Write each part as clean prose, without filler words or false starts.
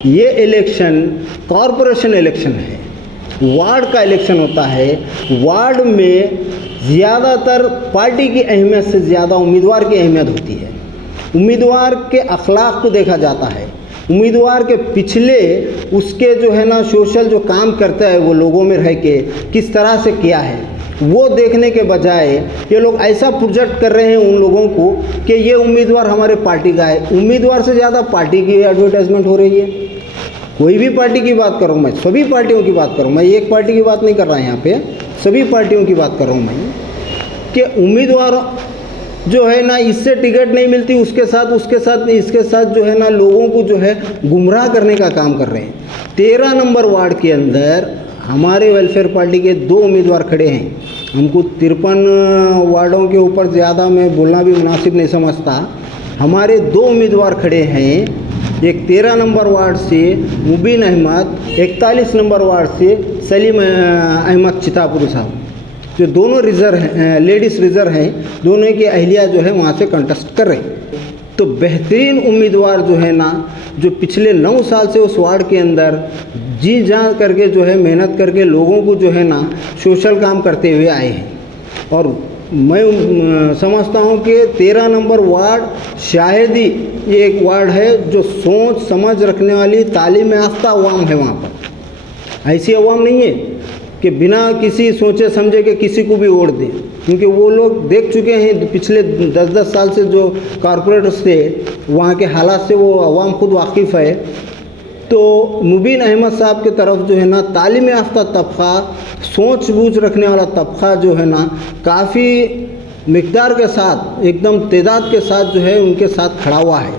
ये election corporation election है, ward का इलेक्शन होता है। वार्ड में ज़्यादातर पार्टी की अहमियत से ज़्यादा उम्मीदवार की अहमियत होती है। उम्मीदवार के अखलाक को देखा जाता है, उम्मीदवार के पिछले उसके जो है ना सोशल जो काम करता है वो लोगों में रह के किस तरह से किया है वो देखने के बजाय ये लोग ऐसा प्रोजेक्ट कर रहे हैं उन लोगों को कि ये उम्मीदवार हमारे पार्टी का है। उम्मीदवार से ज़्यादा पार्टी की एडवर्टाइजमेंट हो रही है। कोई भी पार्टी की बात कर रहा हूँ मैं, सभी पार्टियों की बात कर रहा हूँ मैं, एक पार्टी की बात नहीं कर रहा यहाँ पे, सभी पार्टियों की बात कर रहा हूँ मैं कि उम्मीदवार जो है ना इससे टिकट नहीं मिलती उसके साथ इसके साथ जो है ना लोगों को जो है गुमराह करने का काम कर रहे हैं। 13 नंबर वार्ड के अंदर हमारे वेलफेयर पार्टी के 2 उम्मीदवार खड़े हैं। हमको 53 वार्डों के ऊपर ज़्यादा मैं बोलना भी मुनासिब नहीं समझता। हमारे 2 उम्मीदवार खड़े हैं, एक 13 नंबर वार्ड से मुबीन अहमद, 41 नंबर वार्ड से सलीम अहमद चितापुरी साहब, जो दोनों रिज़र्व हैं, लेडीज़ रिज़र्व हैं, दोनों की अहलिया जो है वहाँ से कंटेस्ट कर रहे हैं। तो बेहतरीन उम्मीदवार जो है ना, जो पिछले 9 साल से उस वार्ड के अंदर जी जान करके जो है मेहनत करके लोगों को जो है ना सोशल काम करते हुए आए हैं। और मैं समझता हूँ कि 13 नंबर वार्ड शायद ही ये एक वार्ड है जो सोच समझ रखने वाली तालीम याफ्ता अवाम है। वहाँ पर ऐसी अवाम नहीं है कि बिना किसी सोचे समझे के किसी को भी वोट दें, क्योंकि वो लोग देख चुके हैं पिछले 10-10 साल से जो कॉरपोरेटर्स थे वहाँ के हालात से वो अवाम खुद वाकिफ़ है। तो मुबीन अहमद साहब के तरफ जो है ना तालीम याफ्ता तबका, सोच बूझ रखने वाला तबका जो है ना काफ़ी मिकदार के साथ, एकदम तादाद के साथ जो है उनके साथ खड़ा हुआ है।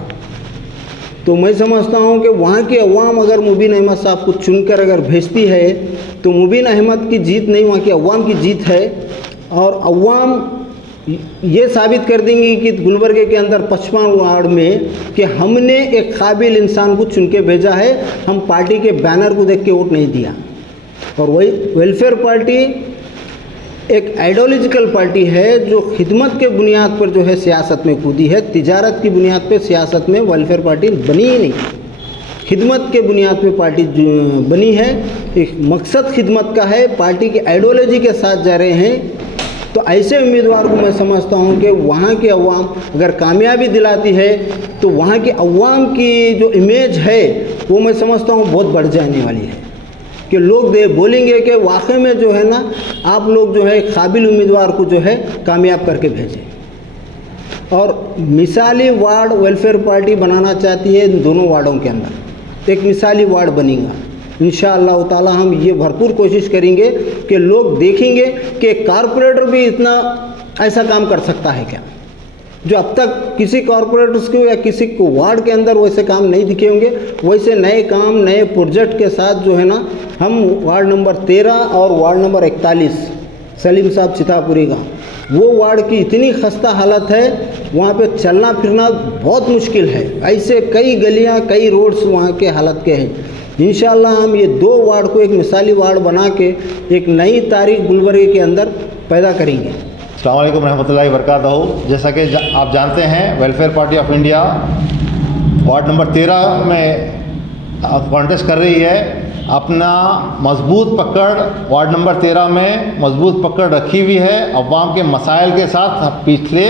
तो मैं समझता हूँ कि वहाँ की अवाम अगर मुबीन अहमद साहब को चुनकर अगर भेजती है तो मुबीन अहमद की जीत नहीं, वहाँ की अवाम की जीत है। और अवाम ये साबित कर देंगी कि गुलबर्गे के अंदर 55 वार्ड में कि हमने एक काबिल इंसान को चुन के भेजा है, हम पार्टी के बैनर को देख के वोट नहीं दिया। और वही वेलफेयर पार्टी एक आइडियोलॉजिकल पार्टी है जो खिदमत के बुनियाद पर जो है सियासत में कूदी है। तिजारत की बुनियाद पर सियासत में वेलफेयर पार्टी बनी ही नहीं, खिदमत के बुनियाद पे पार्टी बनी है। एक मकसद खिदमत का है, पार्टी की आइडियोलॉजी के साथ जा रहे हैं। तो ऐसे उम्मीदवार को मैं समझता हूँ कि वहाँ की अवाम अगर कामयाबी दिलाती है तो वहाँ की अवाम की जो इमेज है वो मैं समझता हूँ बहुत बढ़ जाने वाली है कि लोग बोलेंगे कि वाकई में जो है ना आप लोग जो है काबिल उम्मीदवार को जो है कामयाब करके भेजें। और मिसाली वार्ड वेलफेयर पार्टी बनाना चाहती है इन दोनों वार्डों के अंदर, एक मिसाली वार्ड बनेगा इंशाअल्लाह ताला। हम ये भरपूर कोशिश करेंगे कि लोग देखेंगे कि कारपोरेटर भी इतना ऐसा काम कर सकता है क्या, जो अब तक किसी कॉरपोरेटर्स को या किसी को वार्ड के अंदर वैसे काम नहीं दिखे होंगे। वैसे नए काम, नए प्रोजेक्ट के साथ जो है ना हम वार्ड नंबर 13 और वार्ड नंबर 41 सलीम साहब चितापुरी का, वो वार्ड की इतनी खस्ता हालत है, वहाँ पे चलना फिरना बहुत मुश्किल है। ऐसे कई गलियाँ, कई रोड्स वहाँ के हालत के हैं। इंशाअल्लाह हम ये 2 वार्ड को एक मिसाली वार्ड बना के एक नई तारीख गुलबर्गे के अंदर पैदा करेंगे। अस्सलाम वालेकुम रहमतुल्लाहि व बरकातहू। जैसा कि आप जानते हैं welfare party of India ward number 13 में कॉन्टेस्ट कर रही है। अपना मजबूत पकड़ वार्ड नंबर 13 में मजबूत पकड़ रखी हुई है। अवाम के मसाइल के साथ पिछले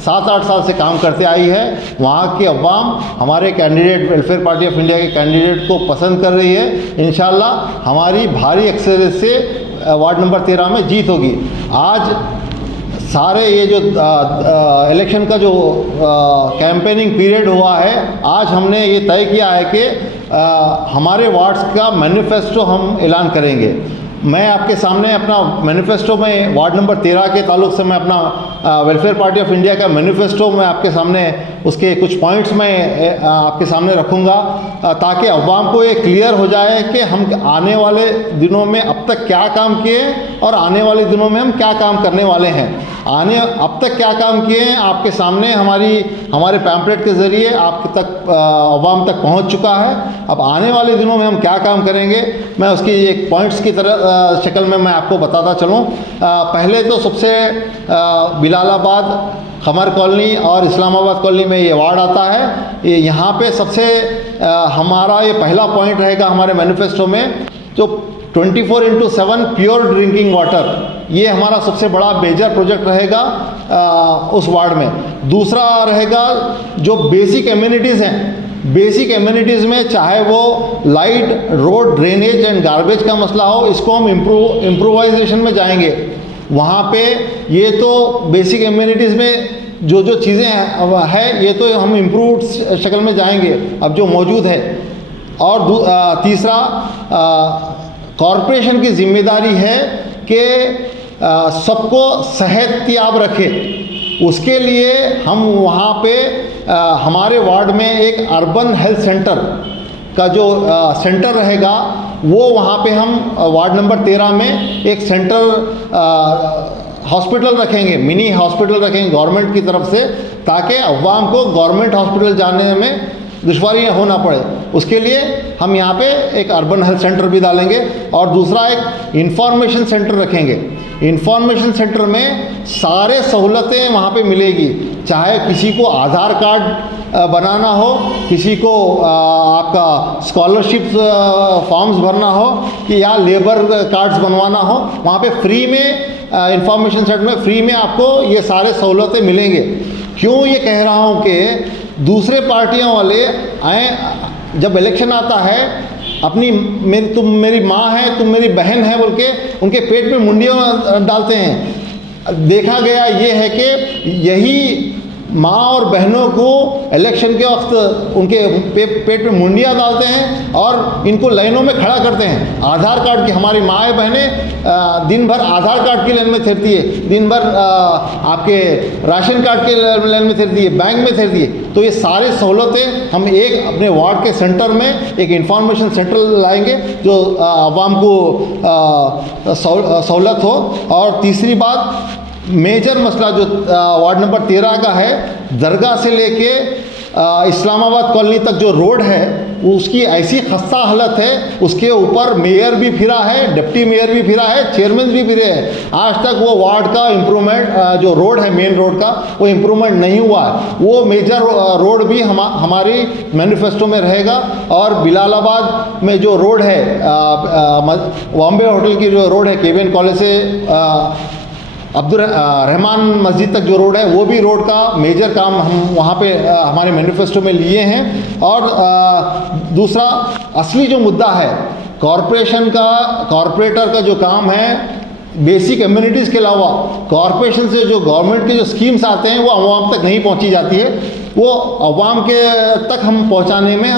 7-8 साल से काम करते आई है। वहाँ की अवाम हमारे candidate welfare party of India के कैंडिडेट को पसंद कर रही है। इंशाल्लाह हमारी भारी अक्सरियत से वार्ड नंबर 13 में जीत होगी। आज सारे ये जो इलेक्शन का जो कैंपेनिंग पीरियड हुआ है, आज हमने ये तय किया है कि हमारे वार्ड्स का मैनिफेस्टो हम ऐलान करेंगे। मैं आपके सामने अपना मैनिफेस्टो में वार्ड नंबर 13 के ताल्लुक से मैं अपना वेलफेयर पार्टी ऑफ इंडिया का मैनिफेस्टो मैं आपके सामने उसके कुछ पॉइंट्स मैं आपके सामने रखूँगा ताकि अवाम को ये क्लियर हो जाए कि हम आने वाले दिनों में अब तक क्या काम किए और आने वाले दिनों में हम क्या काम करने वाले हैं। अब तक क्या काम किए हैं आपके सामने हमारे पैम्पलेट के ज़रिए आप तक अवाम तक पहुंच चुका है। अब आने वाले दिनों में हम क्या काम करेंगे मैं उसकी एक पॉइंट्स की तरह शक्ल में मैं आपको बताता चलूँ। पहले तो सबसे बिलालाबाद, खमर कॉलोनी और इस्लामाबाद कॉलोनी में ये वार्ड आता है। यहाँ पे सबसे हमारा ये पहला पॉइंट रहेगा हमारे मैनिफेस्टो में, जो 24/7 प्योर ड्रिंकिंग वाटर, ये हमारा सबसे बड़ा मेजर प्रोजेक्ट रहेगा उस वार्ड में। दूसरा रहेगा जो बेसिक एम्यूनिटीज़ हैं, बेसिक एम्यूनिटीज़ में चाहे वो light, road, drainage and garbage का मसला हो, इसको हम इम्प्रोवाइजेशन में जाएंगे। वहाँ पे ये तो बेसिक एम्यूनिटीज़ में जो जो चीज़ें हैं ये तो हम इम्प्रूव शक्ल में जाएंगे अब जो मौजूद है। और तीसरा, कॉरपोरेशन की जिम्मेदारी है कि सबको सेहतयाब रखे। उसके लिए हम वहाँ पे हमारे वार्ड में एक अर्बन हेल्थ सेंटर का जो सेंटर रहेगा, वो वहाँ पे हम वार्ड नंबर 13 में एक सेंटर हॉस्पिटल रखेंगे, मिनी हॉस्पिटल रखेंगे गवर्नमेंट की तरफ से, ताकि अवाम को गवर्नमेंट हॉस्पिटल जाने में दुश्वारी हो ना पड़े। उसके लिए हम यहाँ पे एक अर्बन हेल्थ सेंटर भी डालेंगे। और दूसरा, एक इंफॉर्मेशन सेंटर रखेंगे। इंफॉर्मेशन सेंटर में सारे सहूलतें वहाँ पे मिलेगी, चाहे किसी को आधार कार्ड बनाना हो, किसी को आपका स्कॉलरशिप फॉर्म्स भरना हो, कि या लेबर कार्ड्स बनवाना हो, वहाँ पे फ्री में इंफॉर्मेशन सेंटर में फ्री में आपको ये सारे सहूलतें मिलेंगे। क्यों ये कह रहा हूँ कि दूसरे पार्टियों वाले आए, जब इलेक्शन आता है, तुम मेरी माँ है, तुम मेरी बहन है बोल के उनके पेट में मुंडियाँ डालते हैं। देखा गया ये है कि यही माँ और बहनों को इलेक्शन के वक्त उनके पेट में मुंडियाँ डालते हैं और इनको लाइनों में खड़ा करते हैं। आधार कार्ड की हमारी माएँ बहनें दिन भर आधार कार्ड की लाइन में फिरती है, दिन भर आपके राशन कार्ड के लाइन में फिरती है, बैंक में फिरती है। तो ये सारे सहूलतें हम एक अपने वार्ड के सेंटर में एक इंफॉर्मेशन सेंटर लाएंगे जो आवाम को सहूलत हो। और तीसरी बात, मेजर मसला जो वार्ड नंबर 13 का है, दरगाह से लेके इस्लामाबाद कॉलोनी तक जो रोड है उसकी ऐसी खस्ता हालत है, उसके ऊपर मेयर भी फिरा है, डिप्टी मेयर भी फिरा है, चेयरमैन भी फिरे हैं। आज तक वो वार्ड का इम्प्रूवमेंट, जो रोड है मेन रोड का, वो इम्प्रूवमेंट नहीं हुआ है। वो मेजर रोड भी हमारी मैनिफेस्टो में रहेगा। और बिलालाबाद में जो रोड है, बॉम्बे होटल की जो रोड है केवीएन कॉलेज से अब्दुल रहमान मस्जिद तक जो रोड है, वो भी रोड का मेजर काम हम वहाँ पे हमारे मैनिफेस्टो में लिए हैं। और दूसरा असली जो मुद्दा है, कॉरपोरेटर का जो काम है, बेसिक एम्यूनिटीज़ के अलावा कॉरपोरेशन से जो गवर्नमेंट के जो स्कीम्स आते हैं वो अवाम तक नहीं पहुँची जाती है। वो अवाम के तक हम पहुँचाने में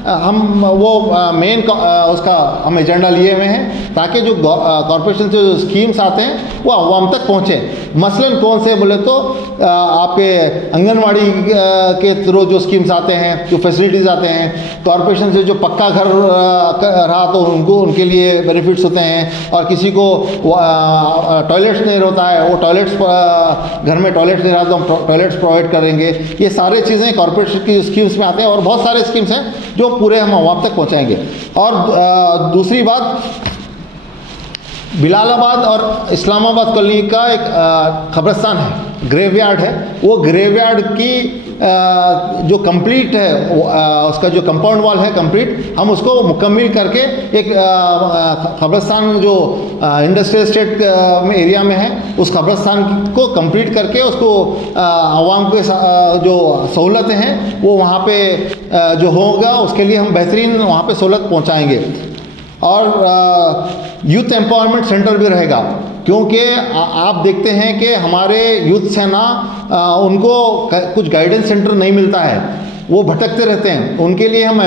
हम वो मेन उसका हम एजेंडा लिए हुए हैं, ताकि जो कॉरपोरेशन से जो स्कीम्स आते हैं वो अवाम तक पहुँचे। मसलन कौन से बोले तो आपके आंगनवाड़ी के थ्रू जो स्कीम्स आते हैं, जो फैसिलिटीज़ आते हैं, कॉरपोरेशन से जो पक्का घर रहा तो उनके लिए बेनिफिट्स होते हैं। और किसी को टॉयलेट्स नहीं होता है, वो टॉयलेट्स घर में टॉयलेट्स नहीं रहा तो हम टॉयलेट्स प्रोवाइड करेंगे। ये सारे चीज़ें कॉरपोरेशन की स्कीम्स में आते हैं और बहुत सारे स्कीम्स हैं जो पूरे हम अवाम तक पहुंचाएंगे। और दूसरी बात, बिलालाबाद और इस्लामाबाद कॉलोनी का एक कब्रिस्तान है, ग्रेवयार्ड है। वो ग्रेवयार्ड की जो कंप्लीट है, उसका जो कंपाउंड वॉल है कंप्लीट, हम उसको मुकम्मल करके एक कब्रिस्तान जो इंडस्ट्रियल स्टेट में एरिया में है, उस कब्रिस्तान को कंप्लीट करके उसको आवाम के जो सहूलतें हैं वो वहाँ पे जो होगा उसके लिए हम बेहतरीन वहाँ पे सहूलत पहुँचाएँगे। और यूथ एम्पावरमेंट सेंटर भी रहेगा, क्योंकि आप देखते हैं कि हमारे यूथ से ना उनको कुछ गाइडेंस सेंटर नहीं मिलता है, वो भटकते रहते हैं। उनके लिए हम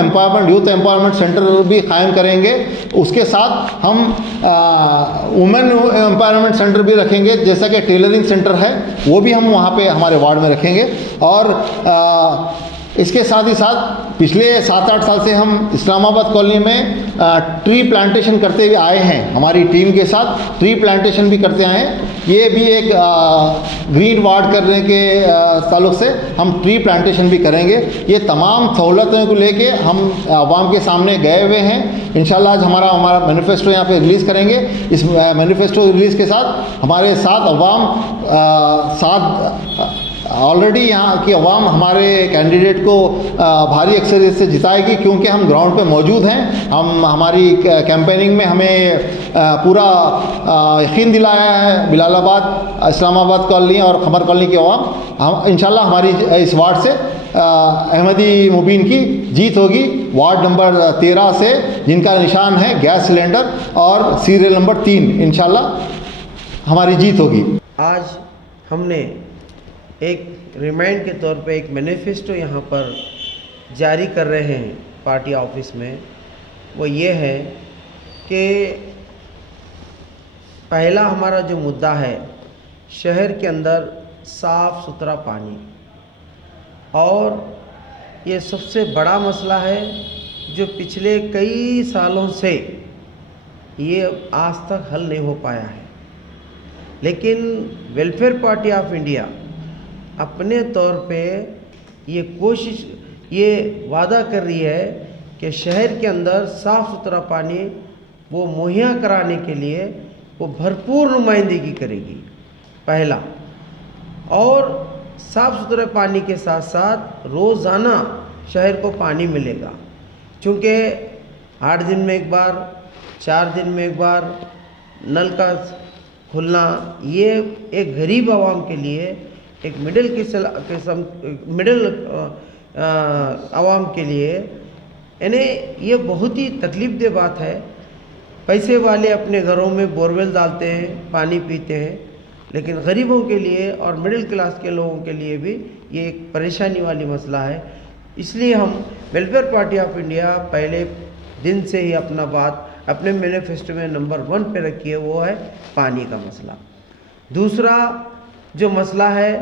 यूथ एम्पावरमेंट सेंटर भी कायम करेंगे। उसके साथ हम वुमेन एम्पावरमेंट सेंटर भी रखेंगे, जैसा कि टेलरिंग सेंटर है वो भी हम वहाँ पे हमारे वार्ड में रखेंगे। और इसके साथ ही साथ पिछले 7-8 साल से हम इस्लामाबाद कॉलोनी में ट्री प्लांटेशन करते हुए आए हैं। हमारी टीम के साथ ट्री प्लांटेशन भी करते आए हैं। ये भी एक ग्रीन वार्ड करने के ताल्लुक़ से हम ट्री प्लांटेशन भी करेंगे। ये तमाम सहूलतों को लेके हम आवाम के सामने गए हुए हैं। इंशाल्लाह आज हमारा मैनिफेस्टो यहाँ पे रिलीज़ करेंगे। इस मैनिफेस्टो रिलीज़ के साथ हमारे साथ अवाम साथ ऑलरेडी यहाँ की अवाम हमारे कैंडिडेट को भारी अक्सरियत से जिताएगी, क्योंकि हम ग्राउंड पे मौजूद हैं। हम हमारी कैंपेनिंग में हमें पूरा यकीन दिलाया है बिलालाबाद, इस्लामाबाद कॉलोनी और खमर कॉलोनी की अवाम। हम इंशाल्लाह हमारी इस वार्ड से अहमदी मुबीन की जीत होगी। वार्ड नंबर 13 से जिनका निशान है गैस सिलेंडर और सीरियल नंबर 3, इंशाल्लाह हमारी जीत होगी। आज हमने एक रिमाइंड के तौर पे एक मैनिफेस्टो यहाँ पर जारी कर रहे हैं पार्टी ऑफिस में। वो ये है कि पहला हमारा जो मुद्दा है, शहर के अंदर साफ़ सुथरा पानी, और ये सबसे बड़ा मसला है जो पिछले कई सालों से ये आज तक हल नहीं हो पाया है। लेकिन वेलफेयर पार्टी ऑफ इंडिया अपने तौर पे ये कोशिश, ये वादा कर रही है कि शहर के अंदर साफ़ सुथरा पानी वो मुहैया कराने के लिए वो भरपूर नुमाइंदगी करेगी, पहला। और साफ़ सुथरे पानी के साथ साथ रोज़ाना शहर को पानी मिलेगा, क्योंकि 8 दिन में एक बार, 4 दिन में एक बार नल का खुलना, ये एक गरीब आवाम के लिए, एक मिडिल आवाम के लिए यानी ये बहुत ही तकलीफ़देह बात है। पैसे वाले अपने घरों में बोरवेल डालते हैं, पानी पीते हैं, लेकिन गरीबों के लिए और मिडिल क्लास के लोगों के लिए भी ये एक परेशानी वाली मसला है। इसलिए हम वेलफेयर पार्टी ऑफ इंडिया पहले दिन से ही अपना बात अपने मैनिफेस्टो में नंबर 1 पे रखी है, वो है पानी का मसला। दूसरा जो मसला है,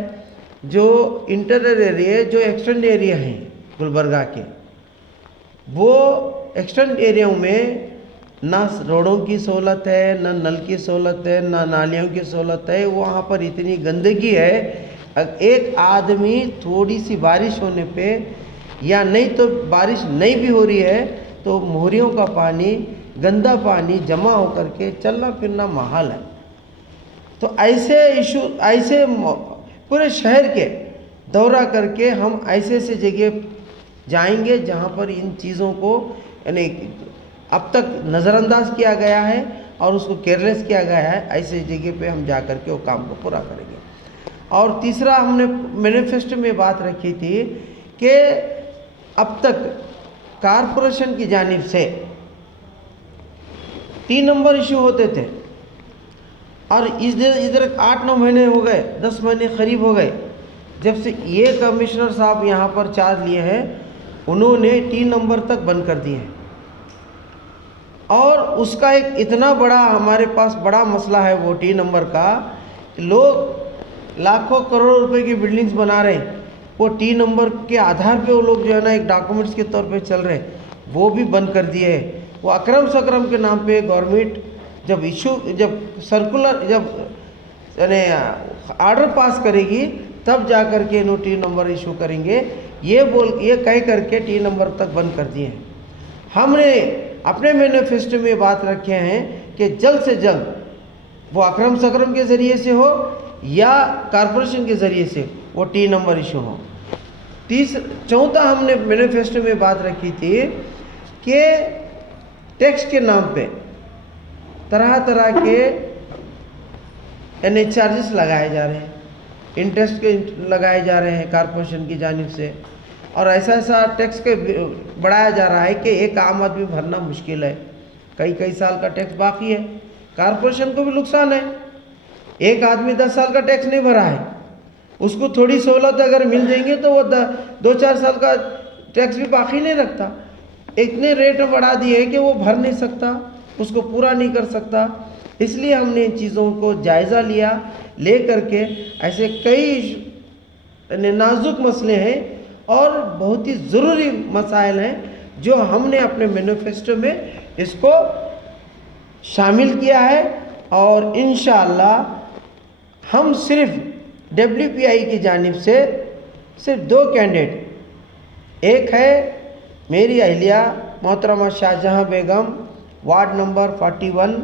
जो इंटीरियर एरिया, जो एक्सटेंड एरिया हैं गुलबर्गा के, वो एक्सटेंड एरियाओं में ना रोडों की सहूलत है, ना नल की सहूलत है, ना नालियों की सहूलत है। वहाँ पर इतनी गंदगी है, एक आदमी थोड़ी सी बारिश होने पे, या नहीं तो बारिश नहीं भी हो रही है तो मोहरियों का पानी, गंदा पानी जमा होकर के चलना फिरना महाल है। तो ऐसे इशू, ऐसे पूरे शहर के दौरा करके हम ऐसे जगह जाएंगे जहाँ पर इन चीज़ों को यानी अब तक नज़रअंदाज किया गया है और उसको केयरलेस किया गया है, ऐसे जगह पे हम जा कर के वो काम को पूरा करेंगे। और तीसरा हमने मैनिफेस्टो में बात रखी थी कि अब तक कारपोरेशन की जानिब से 3 नंबर इशू होते थे, और इधर 8-9 महीने हो गए, 10 महीने करीब हो गए जब से ये कमिश्नर साहब यहाँ पर चार्ज लिए हैं, उन्होंने 3 नंबर तक बंद कर दिए हैं। और उसका एक इतना बड़ा हमारे पास बड़ा मसला है वो 3 नंबर का, लोग लाखों करोड़ रुपए की बिल्डिंग्स बना रहे हैं, वो 3 नंबर के आधार पे वो लोग जो है ना एक डॉक्यूमेंट्स के तौर पे चल रहे हैं, वो भी बंद कर दिए है। वो अक्रम सकरम के नाम पे गवर्नमेंट जब सर्कुलर, जब यानी आर्डर पास करेगी तब जा कर के इन्होंने 3 नंबर इशू करेंगे, ये कह करके 3 नंबर तक बंद कर दिए हैं। हमने अपने मैनिफेस्टो में बात रखे हैं कि जल्द से जल्द वो अक्रम सकरम के ज़रिए से हो या कारपोरेशन के ज़रिए से वो 3 नंबर इशू हो। चौथा हमने मैनिफेस्टो में बात रखी थी कि टैक्स के नाम पे तरह तरह के यानी चार्जेस लगाए जा रहे हैं, इंटरेस्ट के लगाए जा रहे हैं कारपोरेशन की जानिब से, और ऐसा टैक्स के बढ़ाया जा रहा है कि एक आम आदमी भरना मुश्किल है। कई साल का टैक्स बाकी है, कारपोरेशन को भी नुकसान है। एक आदमी 10 साल का टैक्स नहीं भरा है, उसको थोड़ी सहूलत अगर मिल जाएंगे तो वो 2-4 साल का टैक्स भी बाकी नहीं रखता। इतने रेट बढ़ा दिए कि वो भर नहीं सकता, उसको पूरा नहीं कर सकता। इसलिए हमने इन चीज़ों को जायज़ा लिया, ले करके ऐसे कई नाजुक मसले हैं और बहुत ही ज़रूरी मसाइल हैं जो हमने अपने मैनिफेस्टो में इसको शामिल किया है। और इंशाअल्लाह हम सिर्फ WPI की जानिब से सिर्फ 2 कैंडिडेट, एक है मेरी अहलिया मोहतरमा शाहजहां बेगम, वार्ड नंबर 41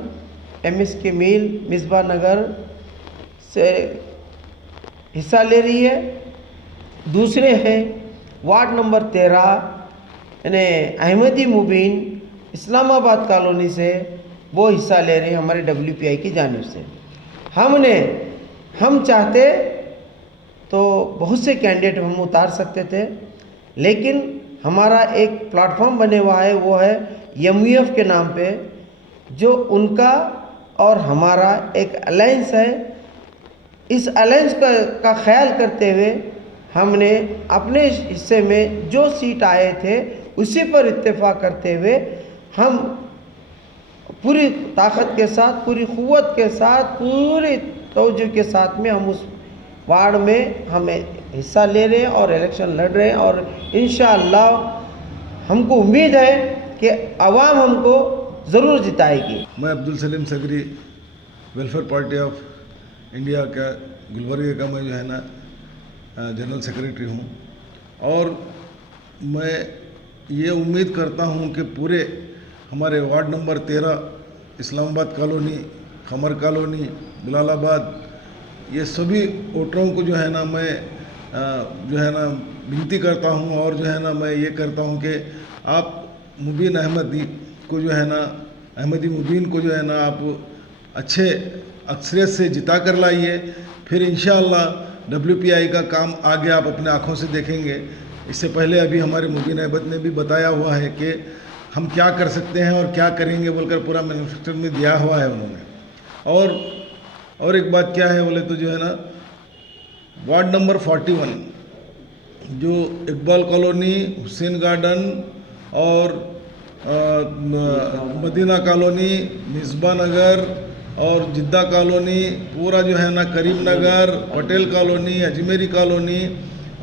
MSK मील मिसबा नगर से हिस्सा ले रही है, दूसरे हैं वार्ड नंबर 13 यानी अहमदी मुबीन इस्लामाबाद कॉलोनी से, वो हिस्सा ले रहे हैं हमारे WPI की जानिब से। हम चाहते तो बहुत से कैंडिडेट हम उतार सकते थे, लेकिन हमारा एक प्लेटफॉर्म बने हुआ है, वो है MUF के नाम पे, जो उनका और हमारा एक अलायंस है। इस अलायंस का ख्याल करते हुए हमने अपने हिस्से में जो सीट आए थे उसी पर इत्तेफाक करते हुए हम पूरी ताकत के साथ, पूरी क़ुव्वत के साथ, पूरी तवज्जो के साथ में हम उस वार्ड में हमें हिस्सा ले रहे हैं और इलेक्शन लड़ रहे हैं। और इंशाअल्लाह हमको उम्मीद है कि आवाम हमको ज़रूर जिताएगी। मैं अब्दुल सलीम सगरी वेलफेयर पार्टी ऑफ इंडिया का गुलबर्गे का मैं जो है ना जनरल सेक्रेटरी हूँ। और मैं ये उम्मीद करता हूँ कि पूरे हमारे ward number 13 Islamabad colony, Khamar colony, Bilalabad, ये सभी वोटरों को जो है ना मैं जो है ना विनती करता हूँ और जो है ना मैं ये करता हूँ कि आप मुबीन अहमदी को जो है ना, अहमदी मुबीन को जो है ना आप अच्छे अक्सरियत से जिता कर लाइए। फिर इंशाअल्लाह WPI का काम आगे आप अपने आँखों से देखेंगे। इससे पहले अभी हमारे मुबीन अहमद ने भी बताया हुआ है कि हम क्या कर सकते हैं और क्या करेंगे बोलकर पूरा मैनिफेस्टो में दिया हुआ है उन्होंने। और एक बात क्या है बोले तो जो है ना, वार्ड नंबर 41 जो इकबाल कॉलोनी, हुसैन गार्डन और मदीना कॉलोनी, मिसबा नगर और जिद्दा कॉलोनी, पूरा जो है ना करीम नगर, पटेल कॉलोनी, अजमेरी कॉलोनी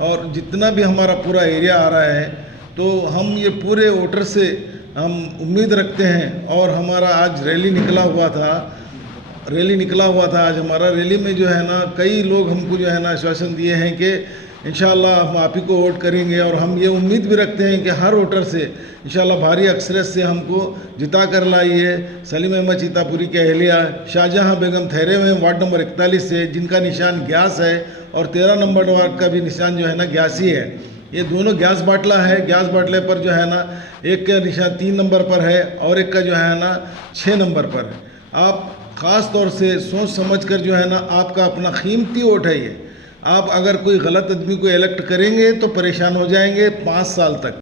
और जितना भी हमारा पूरा एरिया आ रहा है, तो हम ये पूरे वोटर से हम उम्मीद रखते हैं। और हमारा आज रैली निकला हुआ था आज हमारा रैली में जो है ना कई लोग हमको जो है ना आश्वासन दिए हैं कि इंशाअल्लाह हम आप ही को वोट करेंगे। और हम ये उम्मीद भी रखते हैं कि हर वोटर से इंशाअल्लाह भारी अक्सरियत से हमको जिता कर लाइए। सलीम अहमद चीतापुरी के अहलिया शाहजहां बेगम ठहरे हुए हैं वार्ड नंबर 41 से, जिनका निशान गैस है, और 13 नंबर वार्ड का भी निशान जो है ना गैस ही है। ये दोनों गैस बाटला है। गैस बाटले पर जो है ना एक का निशान 3 नंबर पर है और एक का जो है ना 6 नंबर पर है। आप ख़ास तौर से सोच समझ कर जो है ना, आपका अपना कीमती वोट है ये। आप अगर कोई गलत आदमी को इलेक्ट करेंगे तो परेशान हो जाएंगे 5 साल तक।